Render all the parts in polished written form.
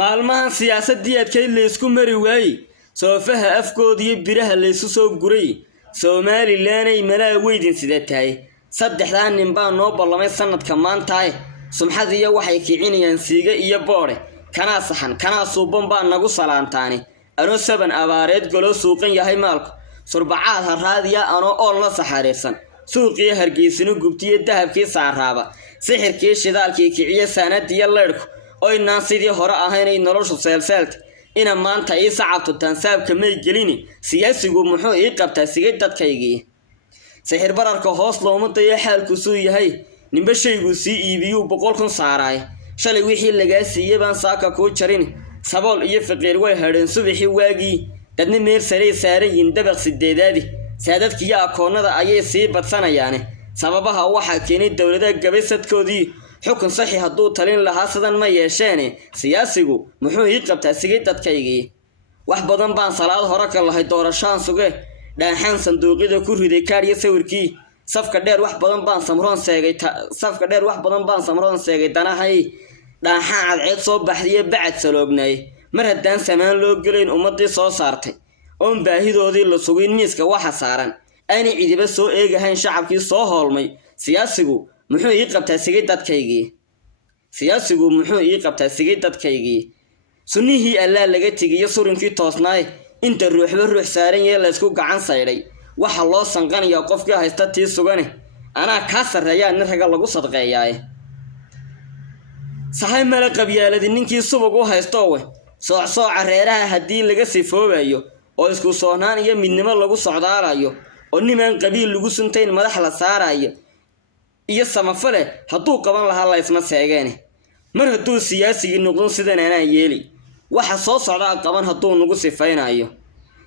maalmahan siyaasadii adkeyd la isku mari waayey soofaha afkoodii biraha la isu soo guray Somaliland ay malaa weydin sida tahay saddexdaan nin baa noo ballamay sanadka maanta sumxadiya waxay kicinayaan siiga iyo boore kana saxan kana suuban baa nagu salaantaani anoo saban abaareed golo suuqan yahay maalku surbacaad haraadiya anoo ool la saxareersan suuqiya hargeysinu gubtiye dahabkii saaraaba sixirkii shidaalkii kiciye sanadiya leerku oo inaan sidii hore ahaynay noloshu seelseelta ina maanta ay sacabto tansaabka may gelini siyaasigu muxuu ii qabtaa sigay dadkaygii sixir bararka hoos looma dayo xaalku suu yahay nimba shaygu sii iibiyo 100,000 saaraay shalay wixii laga siiyay baan saaka ku jarin sabool iyo faqiir way hadheen subaxii waagii dadna meel sare saarayin dabaq sideedaadi saadadkii akoonada ayay sii badsanayaan sababaha waxa keenay dawladda gabaysadkoodii xukun saxi haduu talin lahaa sidan ma yeesheen siyaasigu muxuu ii qabtaa sigay dadkaygii wax badan baan salaad hore ka lahay doorashaan suge dhaaxan sanduuqida ku riday kaariyo sawirkii safka dheer wax badan baan samroon seegay danahay dhaaxan cadceed soo baxdiye bacad saloognay mar haddaan samaan loo galeyn ummadii soo saartay oon baahidoodii la sugin miiska waxa saaran ayna cidiba soo eegahayn shacabkii soo hoolmay siyaasigu muxuu ii qabtaa sigay dadkaygii sunnihii Allah laga tigiyo surinkii toosnaay inta ruuxba ruux saaran yee la isku gacan sayday waxa loo sanqanayaa qofkii haysta tii sugane anaa ka sareeyaa in raga lagu sadqeeyaay sahay mala qabyaaladii ninkii subag u haysto soo careeraha hadii laga sifoobayo oo isku soonaan iyo midnimo lagu socdaalayo oo niman qabiil lagu suntayn madax la saarayo iyo samafale haduu qaban lahaa la isma seegeen mar haduu siyaasiga noqon sidan ana yeeli waxa soo socda qaban haduu nagu sifaynayo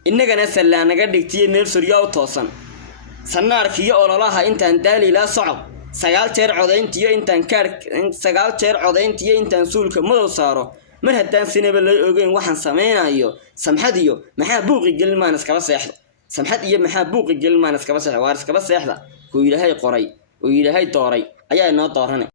innagana salaanaga dhigtiye meel suryaa u toosan sanaarkiyo ololaha intaan daalila socod 9 jeer codayntiyo intaan suulka madow saaro mar haddaan sinaba la ogeyn waxaan sameeynayo samxad iyo maxaa buuqi gelmaan iskaba seexda ku ilaahay qoray oo ilaahay dooray ayaa inoo dooranay